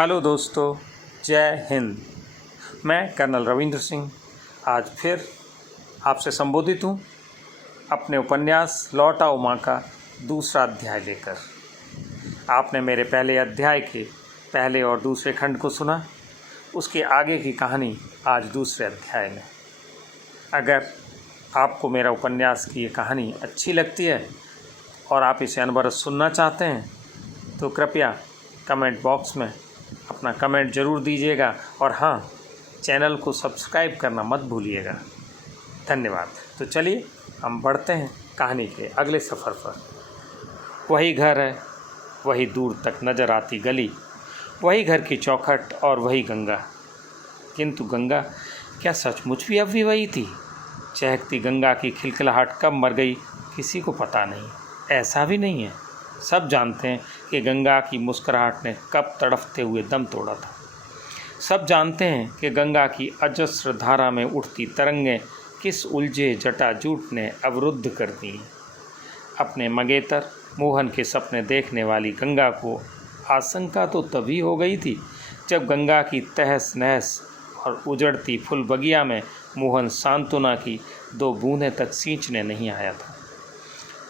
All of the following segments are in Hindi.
हेलो दोस्तों, जय हिंद। मैं कर्नल रविंद्र सिंह आज फिर आपसे संबोधित हूँ अपने उपन्यास लौट आओ माँ का दूसरा अध्याय लेकर। आपने मेरे पहले अध्याय के पहले और दूसरे खंड को सुना, उसके आगे की कहानी आज दूसरे अध्याय में। अगर आपको मेरा उपन्यास की ये कहानी अच्छी लगती है और आप इसे अनवरत सुनना चाहते हैं तो कृपया कमेंट बॉक्स में अपना कमेंट ज़रूर दीजिएगा और हाँ, चैनल को सब्सक्राइब करना मत भूलिएगा। धन्यवाद। तो चलिए हम बढ़ते हैं कहानी के अगले सफ़र पर। वही घर है, वही दूर तक नज़र आती गली, वही घर की चौखट और वही गंगा। किंतु गंगा क्या सचमुच भी अब भी वही थी? चहकती गंगा की खिलखिलाहट कब मर गई किसी को पता नहीं। ऐसा भी नहीं है, सब जानते हैं कि गंगा की मुस्कुराहट ने कब तड़फते हुए दम तोड़ा था। सब जानते हैं कि गंगा की अजस्र धारा में उठती तरंगें किस उलझे जटाजूट ने अवरुद्ध कर दी। अपने मंगेतर मोहन के सपने देखने वाली गंगा को आशंका तो तभी हो गई थी जब गंगा की तहस नहस और उजड़ती फूल बगिया में मोहन सांत्वना की 2 बूंदें तक सींचने नहीं आया था।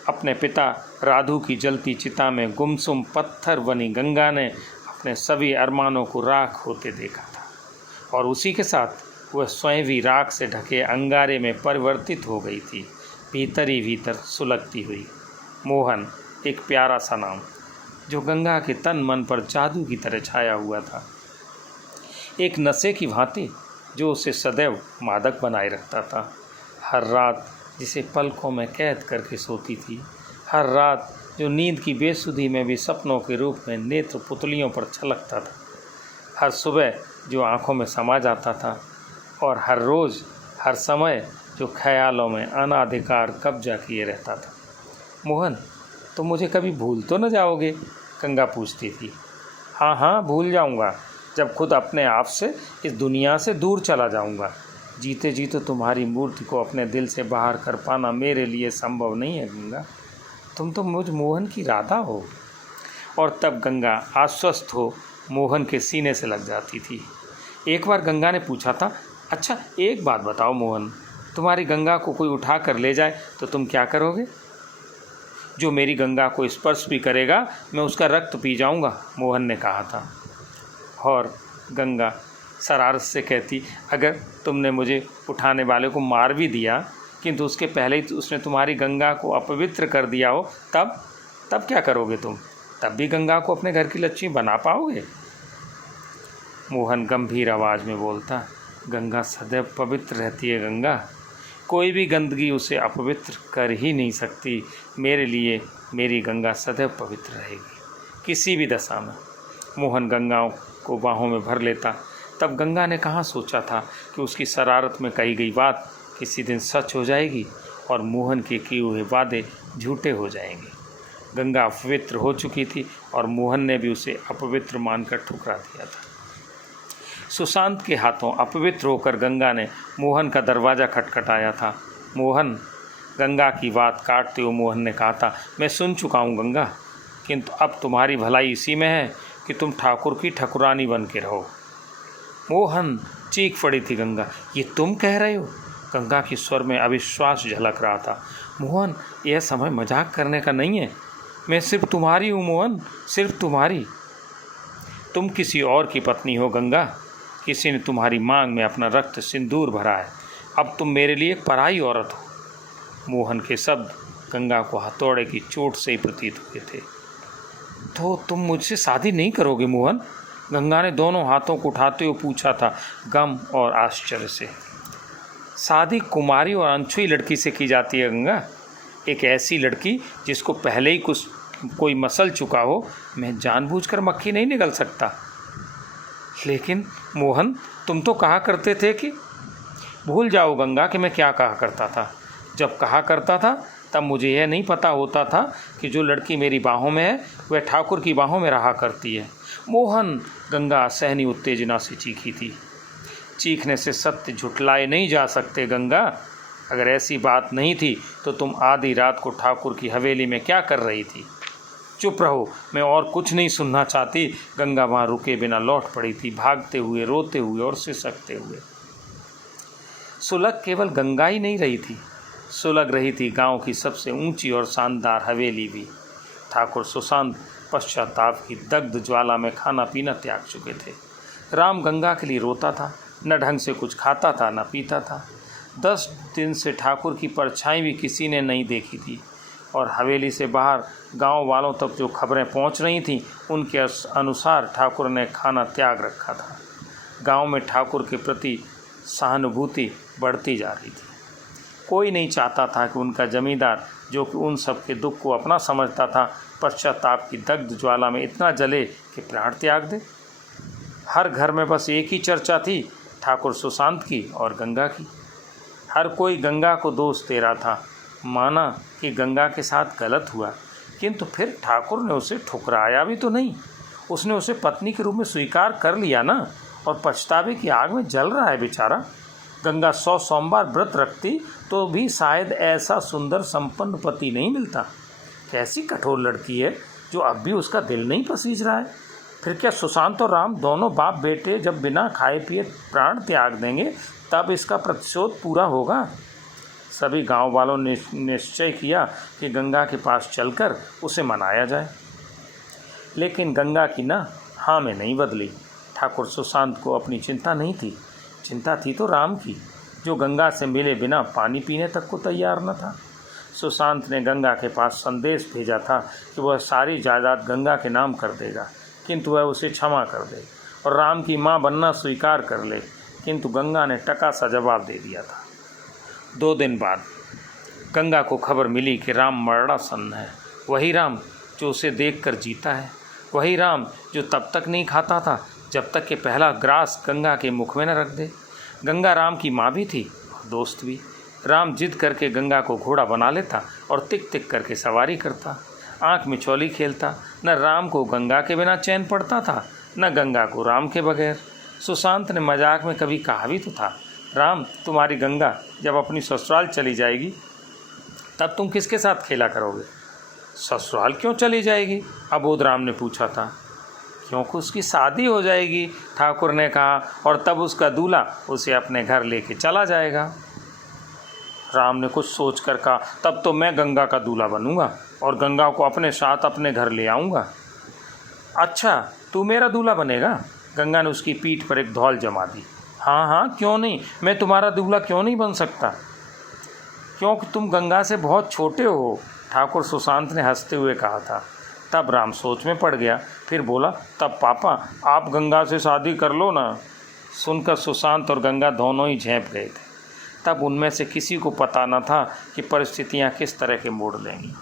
अपने पिता राधु की जलती चिता में गुमसुम पत्थर बनी गंगा ने अपने सभी अरमानों को राख होते देखा था और उसी के साथ वह स्वयं भी राख से ढके अंगारे में परिवर्तित हो गई थी, भीतर ही भीतर सुलगती हुई। मोहन एक प्यारा सा नाम जो गंगा के तन मन पर जादू की तरह छाया हुआ था, एक नशे की भांति जो उसे सदैव मादक बनाए रखता था। हर रात जिसे पलकों में कैद करके सोती थी, हर रात जो नींद की बेसुधी में भी सपनों के रूप में नेत्र पुतलियों पर छलकता था, हर सुबह जो आंखों में समा जाता था और हर रोज़ हर समय जो ख्यालों में अनाधिकार कब्जा किए रहता था। मोहन, तुम मुझे कभी भूल तो न जाओगे? गंगा पूछती थी। हाँ हाँ, भूल जाऊँगा जब खुद अपने आप से इस दुनिया से दूर चला जाऊँगा। जीते जी तो तुम्हारी मूर्ति को अपने दिल से बाहर कर पाना मेरे लिए संभव नहीं है गंगा। तुम तो मुझ मोहन की राधा हो। और तब गंगा आश्वस्त हो मोहन के सीने से लग जाती थी। एक बार गंगा ने पूछा था, अच्छा एक बात बताओ मोहन, तुम्हारी गंगा को कोई उठा कर ले जाए तो तुम क्या करोगे? जो मेरी गंगा को स्पर्श भी करेगा मैं उसका रक्त पी जाऊंगा, मोहन ने कहा था। और गंगा शरारत से कहती, अगर तुमने मुझे उठाने वाले को मार भी दिया किंतु उसके पहले ही उसने तुम्हारी गंगा को अपवित्र कर दिया हो, तब क्या करोगे तुम? तब भी गंगा को अपने घर की लक्ष्मी बना पाओगे? मोहन गंभीर आवाज़ में बोलता, गंगा सदैव पवित्र रहती है गंगा, कोई भी गंदगी उसे अपवित्र कर ही नहीं सकती। मेरे लिए मेरी गंगा सदैव पवित्र रहेगी किसी भी दशा में। मोहन गंगा को बाहों में भर लेता। तब गंगा ने कहाँ सोचा था कि उसकी शरारत में कही गई बात किसी दिन सच हो जाएगी और मोहन के किए हुए वादे झूठे हो जाएंगे। गंगा अपवित्र हो चुकी थी और मोहन ने भी उसे अपवित्र मानकर ठुकरा दिया था। सुशांत के हाथों अपवित्र होकर गंगा ने मोहन का दरवाज़ा खटखटाया था। मोहन, गंगा की बात काटते हुए मोहन ने कहा था, मैं सुन चुका हूँ गंगा, किंतु अब तुम्हारी भलाई इसी में है कि तुम ठाकुर की ठकुरानी बन के रहो। मोहन, चीख पड़ी थी गंगा, ये तुम कह रहे हो? गंगा की स्वर में अविश्वास झलक रहा था। मोहन, यह समय मजाक करने का नहीं है, मैं सिर्फ तुम्हारी हूँ मोहन, सिर्फ तुम्हारी। तुम किसी और की पत्नी हो गंगा, किसी ने तुम्हारी मांग में अपना रक्त सिंदूर भरा है, अब तुम मेरे लिए एक पराई औरत हो। मोहन के शब्द गंगा को हथौड़े की चोट से ही प्रतीत हुए थे। तो तुम मुझसे शादी नहीं करोगे मोहन? गंगा ने दोनों हाथों को उठाते हुए पूछा था, गम और आश्चर्य से। शादी कुमारी और अनछुई लड़की से की जाती है गंगा, एक ऐसी लड़की जिसको पहले ही कोई मसल चुका हो। मैं जानबूझकर मक्खी नहीं निगल सकता। लेकिन मोहन, तुम तो कहा करते थे कि... भूल जाओ गंगा कि मैं क्या कहा करता था। जब कहा करता था तब मुझे यह नहीं पता होता था कि जो लड़की मेरी बाहों में है वह ठाकुर की बाहों में रहा करती है। मोहन, गंगा सहनी उत्तेजना से चीखी थी। चीखने से सत्य झुठलाए नहीं जा सकते गंगा। अगर ऐसी बात नहीं थी तो तुम आधी रात को ठाकुर की हवेली में क्या कर रही थी? चुप रहो, मैं और कुछ नहीं सुनना चाहती। गंगा वहाँ रुके बिना लौट पड़ी थी, भागते हुए, रोते हुए और सिसकते हुए। सुलग केवल गंगा ही नहीं रही थी, सुलग रही थी गांव की सबसे ऊंची और शानदार हवेली भी। ठाकुर सुशांत पश्चाताप की दग्ध ज्वाला में खाना पीना त्याग चुके थे। राम गंगा के लिए रोता था, न ढंग से कुछ खाता था न पीता था। 10 दिन से ठाकुर की परछाई भी किसी ने नहीं देखी थी, और हवेली से बाहर गांव वालों तक जो खबरें पहुंच रही थीं उनके अनुसार ठाकुर ने खाना त्याग रखा था। गांव में ठाकुर के प्रति सहानुभूति बढ़ती जा रही थी। कोई नहीं चाहता था कि उनका जमींदार, जो कि उन सब के दुख को अपना समझता था, पश्चाताप की दग्ध ज्वाला में इतना जले कि प्राण त्याग दे। हर घर में बस एक ही चर्चा थी, ठाकुर सुशांत की और गंगा की। हर कोई गंगा को दोष दे रहा था। माना कि गंगा के साथ गलत हुआ, किंतु फिर ठाकुर ने उसे ठुकराया भी तो नहीं। उसने उसे पत्नी के रूप में स्वीकार कर लिया ना, और पछतावे की आग में जल रहा है बेचारा। गंगा 100 सोमवार व्रत रखती तो भी शायद ऐसा सुंदर संपन्न पति नहीं मिलता। कैसी कठोर लड़की है जो अब भी उसका दिल नहीं पसीज रहा है। फिर क्या सुशांत और राम दोनों बाप बेटे जब बिना खाए पिए प्राण त्याग देंगे तब इसका प्रतिशोध पूरा होगा। सभी गांव वालों ने निश्चय किया कि गंगा के पास चलकर उसे मनाया जाए, लेकिन गंगा की ना हाँ में नहीं बदली। ठाकुर सुशांत को अपनी चिंता नहीं थी, चिंता थी तो राम की, जो गंगा से मिले बिना पानी पीने तक को तैयार न था। सुशांत ने गंगा के पास संदेश भेजा था कि वह सारी जायदाद गंगा के नाम कर देगा, किंतु वह उसे क्षमा कर दे और राम की माँ बनना स्वीकार कर ले, किंतु गंगा ने टका सा जवाब दे दिया था। 2 दिन बाद गंगा को खबर मिली कि राम मरड़ा सन्न है। वही राम जो उसे देखकर जीता है, वही राम जो तब तक नहीं खाता था जब तक कि पहला ग्रास गंगा के मुख में न रख दे। गंगा राम की माँ भी थी और दोस्त भी। राम जिद करके गंगा को घोड़ा बना लेता और तिक तिक करके सवारी करता, आँख में चौली खेलता। न राम को गंगा के बिना चैन पड़ता था, न गंगा को राम के बगैर। सुशांत ने मजाक में कभी कहा भी तो था, राम तुम्हारी गंगा जब अपनी ससुराल चली जाएगी तब तुम किसके साथ खेला करोगे? ससुराल क्यों चली जाएगी? अबोध राम ने पूछा था। क्योंकि उसकी शादी हो जाएगी, ठाकुर ने कहा, और तब उसका दूल्हा उसे अपने घर लेके चला जाएगा। राम ने कुछ सोच कर कहा, तब तो मैं गंगा का दूल्हा बनूंगा और गंगा को अपने साथ अपने घर ले आऊँगा। अच्छा, तू मेरा दूल्हा बनेगा? गंगा ने उसकी पीठ पर एक धौल जमा दी। हाँ हाँ, क्यों नहीं, मैं तुम्हारा दूल्हा क्यों नहीं बन सकता? क्योंकि तुम गंगा से बहुत छोटे हो, ठाकुर सुशांत ने हंसते हुए कहा था। तब राम सोच में पड़ गया, फिर बोला, तब पापा आप गंगा से शादी कर लो ना। सुनकर सुशांत और गंगा दोनों ही झेंप गए थे। तब उनमें से किसी को पता न था कि परिस्थितियां किस तरह के मोड़ लेंगी।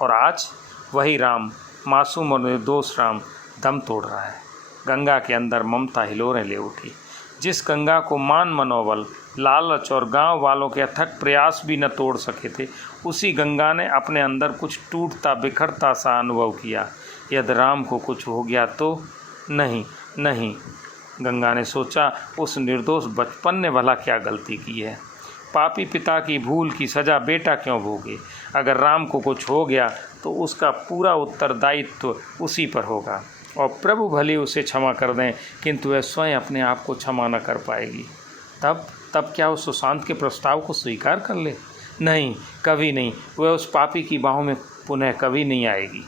और आज वही राम, मासूम और निर्दोष राम, दम तोड़ रहा है। गंगा के अंदर ममता हिलोरें ले उठी। जिस गंगा को मान मनोबल, लालच और गांव वालों के अथक प्रयास भी न तोड़ सके थे, उसी गंगा ने अपने अंदर कुछ टूटता बिखरता सा अनुभव किया। यदि राम को कुछ हो गया तो? नहीं नहीं, गंगा ने सोचा, उस निर्दोष बचपन ने भला क्या गलती की है? पापी पिता की भूल की सज़ा बेटा क्यों भोगे? अगर राम को कुछ हो गया तो उसका पूरा उत्तरदायित्व उसी पर होगा, और प्रभु भले उसे क्षमा कर दें, किंतु वह स्वयं अपने आप को क्षमा न कर पाएगी। तब क्या उस सुशांत के प्रस्ताव को स्वीकार कर ले? नहीं, कभी नहीं। वह उस पापी की बाहों में पुनः कभी नहीं आएगी।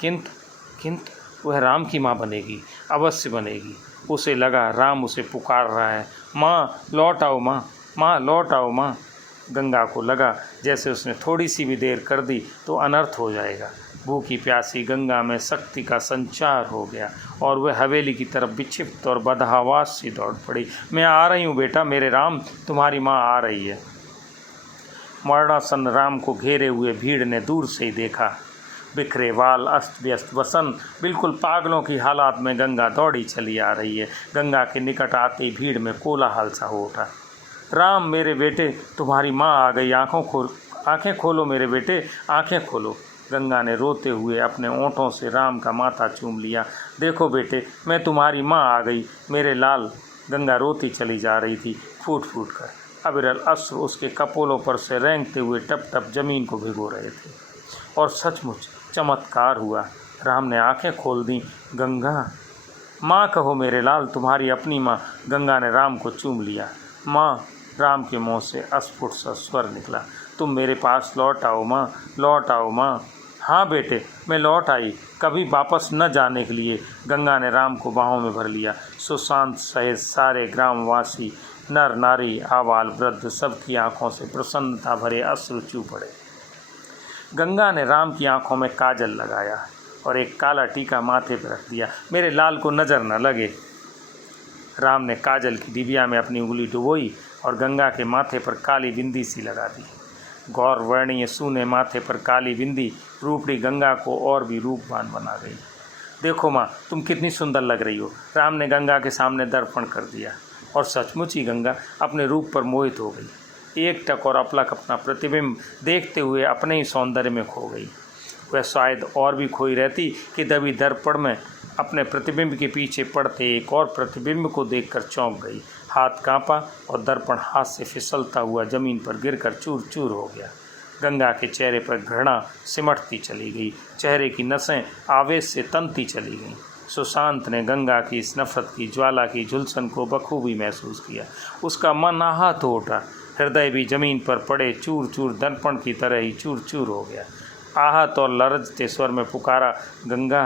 किंतु वह राम की माँ बनेगी, अवश्य बनेगी। उसे लगा राम उसे पुकार रहा है, माँ लौट आओ, माँ माँ लौट आओ, माँ। गंगा को लगा जैसे उसने थोड़ी सी भी देर कर दी तो अनर्थ हो जाएगा। भूखी प्यासी गंगा में शक्ति का संचार हो गया और वह हवेली की तरफ विक्षिप्त और बदहवास सी दौड़ पड़ी। मैं आ रही हूँ बेटा, मेरे राम, तुम्हारी माँ आ रही है। मरणासन राम को घेरे हुए भीड़ ने दूर से ही देखा। बिखरे बाल, अस्त व्यस्त वसन, बिल्कुल पागलों की हालात में गंगा दौड़ी चली आ रही है। गंगा के निकट आते ही भीड़ में कोलाहल सा हो उठा। राम मेरे बेटे, तुम्हारी माँ आ गई, आंखें खोलो मेरे बेटे, आंखें खोलो। गंगा ने रोते हुए अपने ओंठों से राम का माथा चूम लिया। देखो बेटे, मैं तुम्हारी माँ आ गई, मेरे लाल। गंगा रोती चली जा रही थी, फूट फूट कर। अविरल अश्रु उसके कपोलों पर से रेंगते हुए टप टप जमीन को भिगो रहे थे। और सचमुच चमत्कार हुआ। राम ने आंखें खोल दी। गंगा, माँ कहो मेरे लाल, तुम्हारी अपनी माँ। गंगा ने राम को चूम लिया। माँ, राम के मुँह से अस्फुट सा स्वर निकला। तुम मेरे पास लौट आओ माँ, लौट आओ माँ। हाँ बेटे, मैं लौट आई, कभी वापस न जाने के लिए। गंगा ने राम को बाहों में भर लिया। सुशांत सहित सारे ग्रामवासी, नर नारी, आबाल वृद्ध, सबकी आंखों से प्रसन्नता भरे अश्रु चू पड़े। गंगा ने राम की आंखों में काजल लगाया और एक काला टीका माथे पर रख दिया। मेरे लाल को नज़र न लगे। राम ने काजल की डिबिया में अपनी उंगली डुबोई और गंगा के माथे पर काली बिंदी सी लगा दी। गौर वर्णीय सूने माथे पर काली बिंदी रूपड़ी गंगा को और भी रूपवान बना गई। देखो माँ, तुम कितनी सुंदर लग रही हो। राम ने गंगा के सामने दर्पण कर दिया और सचमुच ही गंगा अपने रूप पर मोहित हो गई। एक टक और अपलक अपना प्रतिबिंब देखते हुए अपने ही सौंदर्य में खो गई। वह शायद और भी खोई रहती कि तभी दर्पण में अपने प्रतिबिंब के पीछे पड़ते एक और प्रतिबिंब को देखकर चौंक गई। हाथ कांपा और दर्पण हाथ से फिसलता हुआ जमीन पर गिरकर चूर चूर हो गया। गंगा के चेहरे पर घृणा सिमटती चली गई। चेहरे की नसें आवेश से तनती चली गईं। सुशांत ने गंगा की इस नफरत की ज्वाला की झुलसन को बखूबी महसूस किया। उसका मन आहत हो उठा। हृदय भी जमीन पर पड़े चूर चूर दर्पण की तरह ही चूर चूर हो गया। आहत और लरजते स्वर में पुकारा, गंगा।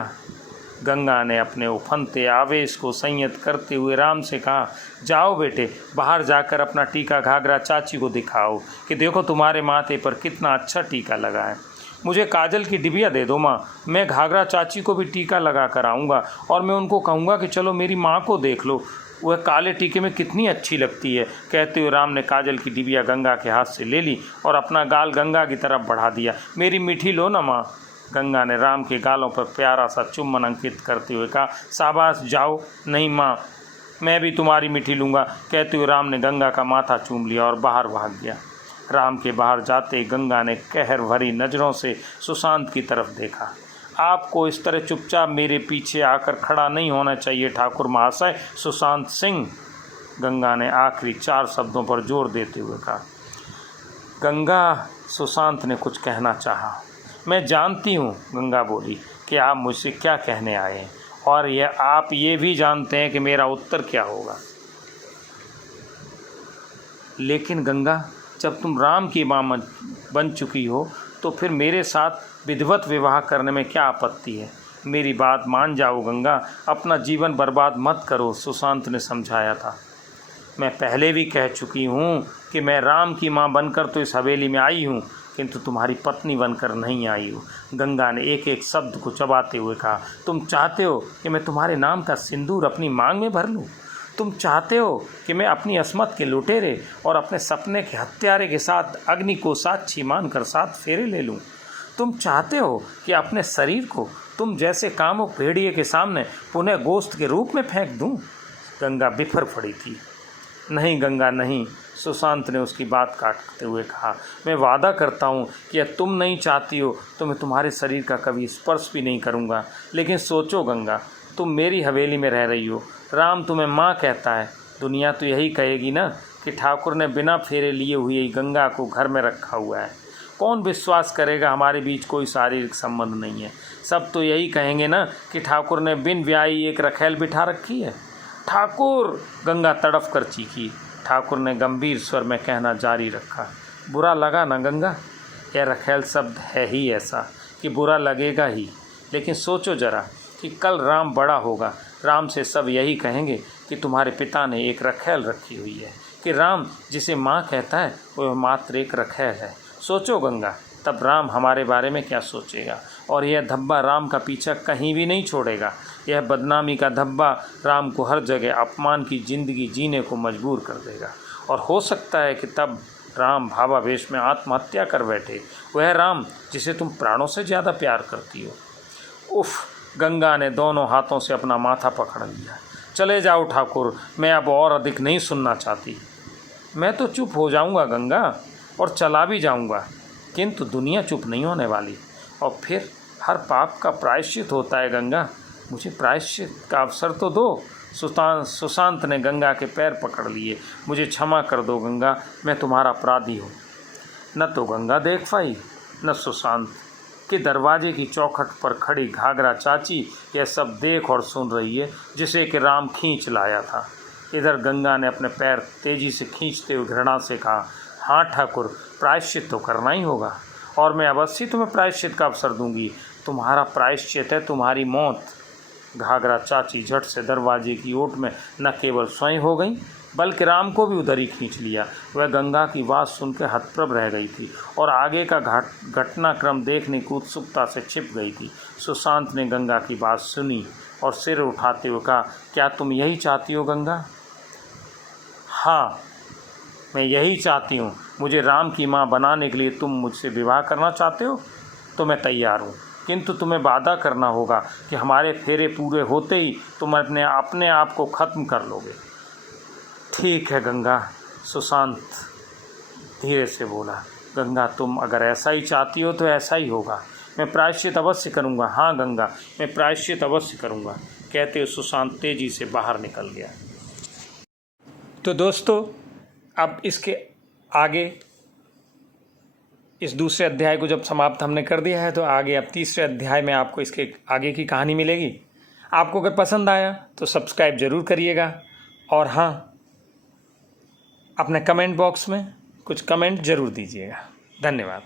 गंगा ने अपने उफनते आवेश को संयत करते हुए राम से कहा, जाओ बेटे, बाहर जाकर अपना टीका घाघरा चाची को दिखाओ कि देखो तुम्हारे माथे पर कितना अच्छा टीका लगा है। मुझे काजल की डिबिया दे दो माँ, मैं घाघरा चाची को भी टीका लगा कर आऊँगा और मैं उनको कहूँगा कि चलो मेरी माँ को देख लो, वह काले टीके में कितनी अच्छी लगती है। कहते हुए राम ने काजल की डिबिया गंगा के हाथ से ले ली और अपना गाल गंगा की तरफ बढ़ा दिया। मेरी मीठी लो ना माँ। गंगा ने राम के गालों पर प्यारा सा चुम्बन अंकित करते हुए कहा, शाबाश, जाओ। नहीं माँ, मैं भी तुम्हारी मीठी लूँगा। कहते हुए राम ने गंगा का माथा चूम लिया और बाहर भाग गया। राम के बाहर जाते गंगा ने कहर भरी नज़रों से सुशांत की तरफ देखा। आपको इस तरह चुपचाप मेरे पीछे आकर खड़ा नहीं होना चाहिए ठाकुर महाशय सुशांत सिंह। गंगा ने आखिरी 4 शब्दों पर जोर देते हुए कहा। गंगा, सुशांत ने कुछ कहना चाहा। मैं जानती हूँ, गंगा बोली, कि आप मुझसे क्या कहने आए हैं और आप ये भी जानते हैं कि मेरा उत्तर क्या होगा। लेकिन गंगा, जब तुम राम की माँ बन चुकी हो तो फिर मेरे साथ विधिवत विवाह करने में क्या आपत्ति है। मेरी बात मान जाओ गंगा, अपना जीवन बर्बाद मत करो, सुशांत ने समझाया था। मैं पहले भी कह चुकी हूँ कि मैं राम की माँ बनकर तो इस हवेली में आई हूँ, किंतु तुम्हारी पत्नी बनकर नहीं आई हूँ। गंगा ने एक एक शब्द को चबाते हुए कहा। तुम चाहते हो कि मैं तुम्हारे नाम का सिंदूर अपनी मांग में भर लूँ? तुम चाहते हो कि मैं अपनी अस्मत के लुटेरे और अपने सपने के हत्यारे के साथ अग्नि को साक्षी मानकर 7 फेरे ले लूँ? तुम चाहते हो कि अपने शरीर को तुम जैसे कामुक भेड़िए के सामने पुनः गोश्त के रूप में फेंक दूँ? गंगा बिफर पड़ी थी। नहीं गंगा नहीं, सुशांत ने उसकी बात काटते हुए कहा। मैं वादा करता हूँ कि यह तुम नहीं चाहती हो तो मैं तुम्हारे शरीर का कभी स्पर्श भी नहीं करूँगा। लेकिन सोचो गंगा, तुम मेरी हवेली में रह रही हो, राम तुम्हें माँ कहता है, दुनिया तो यही कहेगी ना कि ठाकुर ने बिना फेरे लिए हुई गंगा को घर में रखा हुआ है। कौन विश्वास करेगा हमारे बीच कोई शारीरिक संबंध नहीं है। सब तो यही कहेंगे ना कि ठाकुर ने बिन ब्याही एक रखैल बिठा रखी है। ठाकुर, गंगा तड़फ कर चीखी। ठाकुर ने गंभीर स्वर में कहना जारी रखा। बुरा लगा ना गंगा? यह रखैल शब्द है ही ऐसा कि बुरा लगेगा ही। लेकिन सोचो जरा कि कल राम बड़ा होगा, राम से सब यही कहेंगे कि तुम्हारे पिता ने एक रखैल रखी हुई है, कि राम जिसे माँ कहता है वह मात्र एक रखैल है। सोचो गंगा, तब राम हमारे बारे में क्या सोचेगा। और यह धब्बा राम का पीछा कहीं भी नहीं छोड़ेगा। यह बदनामी का धब्बा राम को हर जगह अपमान की ज़िंदगी जीने को मजबूर कर देगा। और हो सकता है कि तब राम भावावेश में आत्महत्या कर बैठे, वह राम जिसे तुम प्राणों से ज़्यादा प्यार करती हो। उफ़, गंगा ने दोनों हाथों से अपना माथा पकड़ लिया। चले जाओ ठाकुर, मैं अब और अधिक नहीं सुनना चाहती। मैं तो चुप हो जाऊंगा गंगा और चला भी जाऊंगा, किंतु दुनिया चुप नहीं होने वाली। और फिर हर पाप का प्रायश्चित होता है गंगा, मुझे प्रायश्चित का अवसर तो दो। सुशांत ने गंगा के पैर पकड़ लिए। मुझे क्षमा कर दो गंगा, मैं तुम्हारा अपराधी हूँ। न तो गंगा देख पाई न सुशांत। कि दरवाजे की चौखट पर खड़ी घाघरा चाची यह सब देख और सुन रही है जिसे कि राम खींच लाया था। इधर गंगा ने अपने पैर तेजी से खींचते हुए घृणा से कहा, हाँ ठाकुर, प्रायश्चित तो करना ही होगा और मैं अवश्य तुम्हें प्रायश्चित का अवसर दूंगी। तुम्हारा प्रायश्चित है तुम्हारी मौत। घाघरा चाची झट से दरवाजे की ओट में न केवल स्वयं हो गई बल्कि राम को भी उधर ही खींच लिया। वह गंगा की बात सुनकर हतप्रभ रह गई थी और आगे का घटनाक्रम देखने की उत्सुकता से छिप गई थी। सुशांत ने गंगा की बात सुनी और सिर उठाते हुए कहा, क्या तुम यही चाहती हो गंगा? हाँ, मैं यही चाहती हूँ। मुझे राम की माँ बनाने के लिए तुम मुझसे विवाह करना चाहते हो तो मैं तैयार हूँ, किंतु तुम्हें वादा करना होगा कि हमारे फेरे पूरे होते ही तुम अपने आप को ख़त्म कर लोगे। ठीक है गंगा, सुशांत धीरे से बोला। गंगा, तुम अगर ऐसा ही चाहती हो तो ऐसा ही होगा। मैं प्रायश्चित अवश्य करूँगा। हाँ गंगा, मैं प्रायश्चित अवश्य करूँगा, कहते हुए सुशांत तेजी से बाहर निकल गया। तो दोस्तों, अब इसके आगे इस दूसरे अध्याय को जब समाप्त हमने कर दिया है तो आगे अब तीसरे अध्याय में आपको इसके आगे की कहानी मिलेगी। आपको अगर पसंद आया तो सब्सक्राइब ज़रूर करिएगा और हाँ, अपने कमेंट बॉक्स में कुछ कमेंट ज़रूर दीजिएगा। धन्यवाद।